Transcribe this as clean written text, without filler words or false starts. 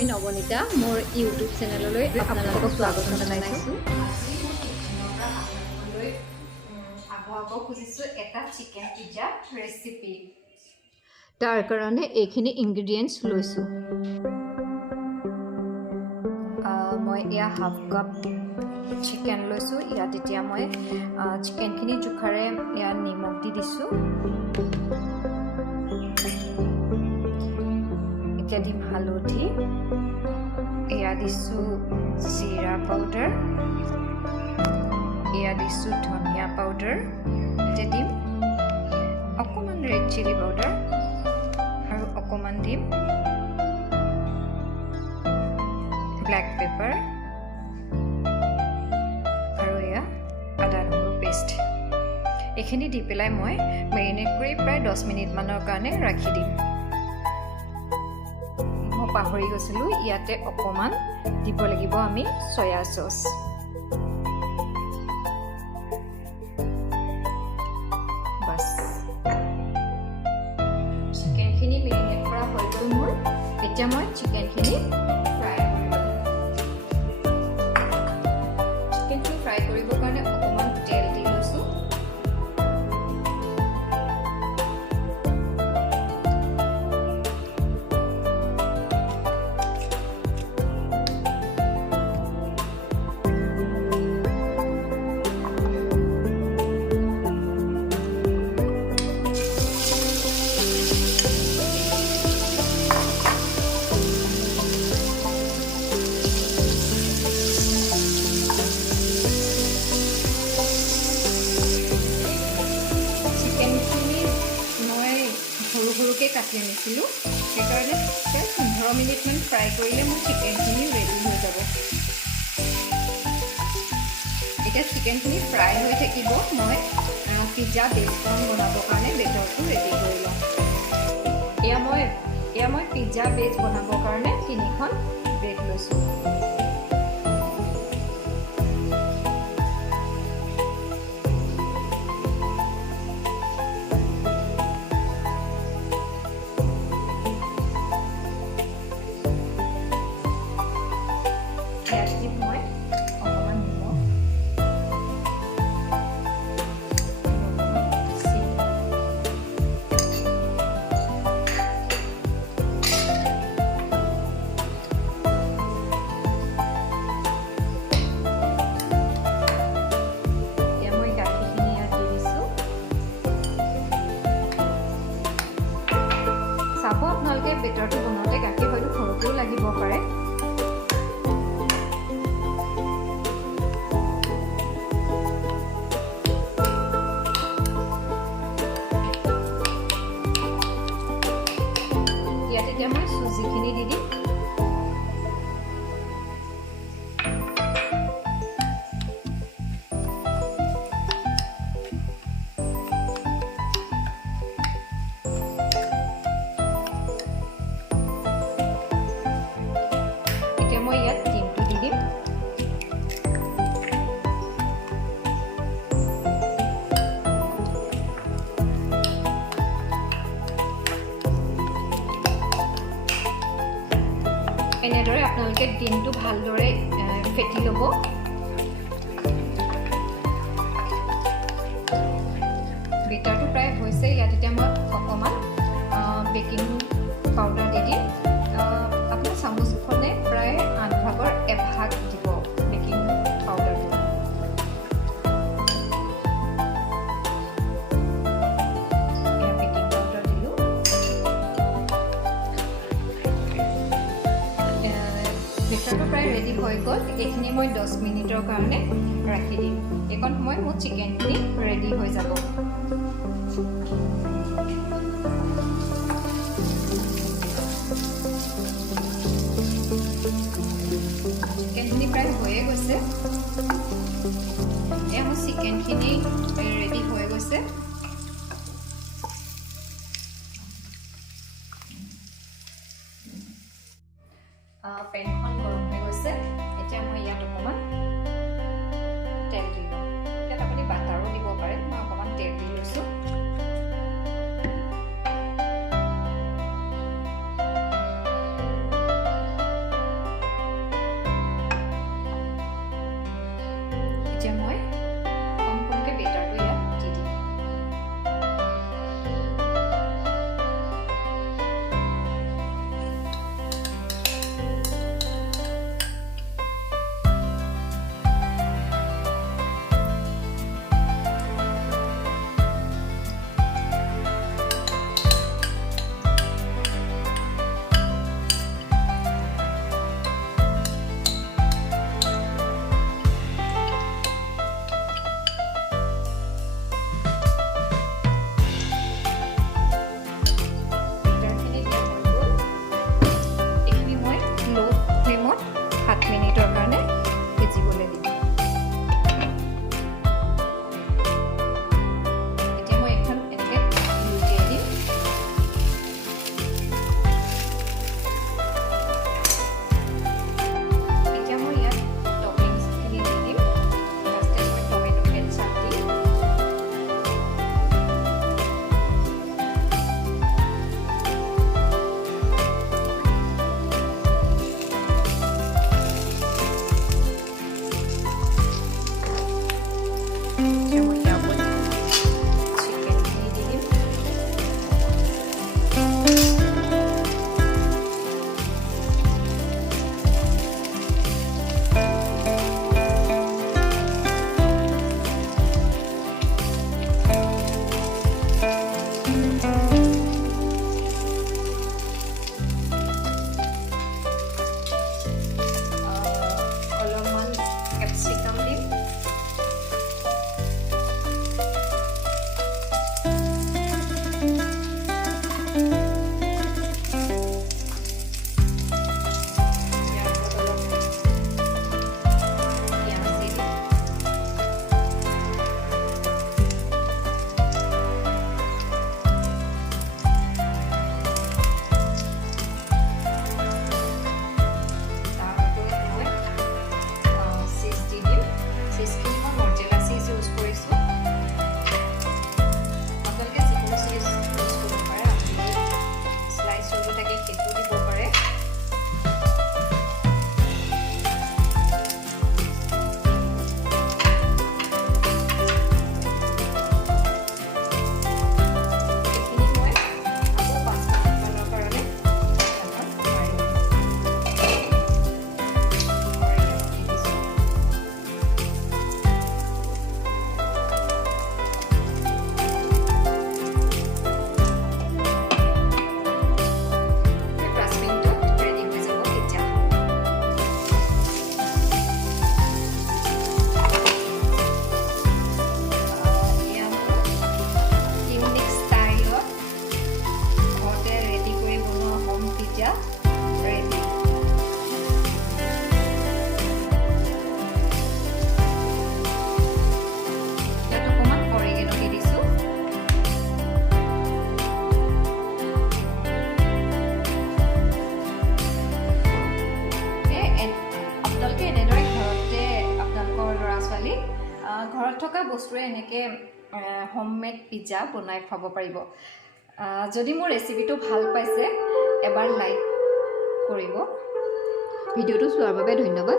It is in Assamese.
আমি নৱনীতা মোৰ ইউটিউব চেনেললৈ আপোনালোকক স্বাগতম জনাইছোঁ। আগবঢ়াব খুজিছোঁ এটা চিকেন পিজ্জা ৰেচিপি। তাৰ কাৰণে এইখিনি ইনগ্ৰিডিয়েণ্টছ লৈছোঁ। মই এয়া হাফ কাপ চিকেন লৈছোঁ। ইয়াত এতিয়া মই চিকেনখিনি জোখাৰে ইয়াত নিমখ দি দিছোঁ। এতিয়া দিম হালধি, এয়া দিছোঁ জিৰা পাউডাৰ, এয়া দিছোঁ ধনিয়া পাউডাৰ, এতিয়া দিম অকণমান ৰেড চিলি পাউডাৰ আৰু অকণমান দিম ব্লেক পেপাৰ আৰু এয়া আদা নহৰু পেষ্ট। এইখিনি দি পেলাই মই মেৰিনেট কৰি প্ৰায় 10 মিনিটমানৰ কাৰণে ৰাখি দিম। মই পাহৰি গৈছিলোঁ, ইয়াতে অকণমান দিব লাগিব আমি চয়া চচ। বাছ, চিকেনখিনি মেৰিনেট কৰা হৈ গ'ল মোৰ। এতিয়া মই চিকেনখিনি ফ্ৰাই কৰিম। চিকেনখিনি ফ্ৰাই কৰিবৰ কাৰণে অকণমান তেল দি লৈছোঁ। সৰুকৈ কাটি আনিছিলোঁ, সেইকাৰণে 15 মিনিটমান ফ্ৰাই কৰিলে মোৰ চিকেনখিনি ৰেডি হৈ যাব। এতিয়া চিকেনখিনি ফ্ৰাই হৈ থাকিব, মই পিজ্জা বেছকণ বনাবৰ কাৰণে বেটাৰটো ৰেডি কৰি লওঁ। এয়া মই পিজ্জা বেছ বনাবৰ কাৰণে 3খন ব্ৰেড লৈছোঁ। চাব, আপোনালোকে বেটাৰটো বনাওঁতে গাখীৰ হয়তো সৰহকৈও লাগিব পাৰে। ইয়াত এতিয়া মই চুজিখিনি দি দিম। মই ইয়াত ডিমটো দি দিম। এনেদৰে আপোনালোকে ডিমটো ভালদৰে ফেটি ল'ব। বেটাৰটো প্ৰায় হৈছে। ইয়াত এতিয়া মই অকণমান বেকিং পাউডাৰ দি দিম। আপোনাৰ চামুচখনে প্ৰায় 8 ভাগৰ 1 ভাগ দিব বেকিং পাউডাৰটো। এয়া বেকিং পাউডাৰ দিলোঁ। বেটাৰটো প্ৰায় ৰেডি হৈ গ'ল। এইখিনি মই 10 মিনিটৰ কাৰণে ৰাখি দিম। এইকণ সময়ত মোৰ চিকেনখিনি ৰেডি হৈ যাব। চিকেনখিনি প্ৰায় হৈয়ে গৈছে। এয়া মোৰ চিকেনখিনি ৰেডি হৈ গৈছে। পেনখন গৰম হৈ গৈছে। এতিয়া মই ইয়াত অকণমান তেল দি লওঁ। ইয়াত আপুনি বাটাৰো দিব পাৰে, মই অকণমান তেল দি লৈছোঁ। ঘৰত থকা বস্তুৰে এনেকৈ হোমমেড পিজ্জা বনাই খুৱাব পাৰিব। যদি মোৰ ৰেচিপিটো ভাল পাইছে এবাৰ লাইক কৰিব। ভিডিঅ'টো চোৱাৰ বাবে ধন্যবাদ।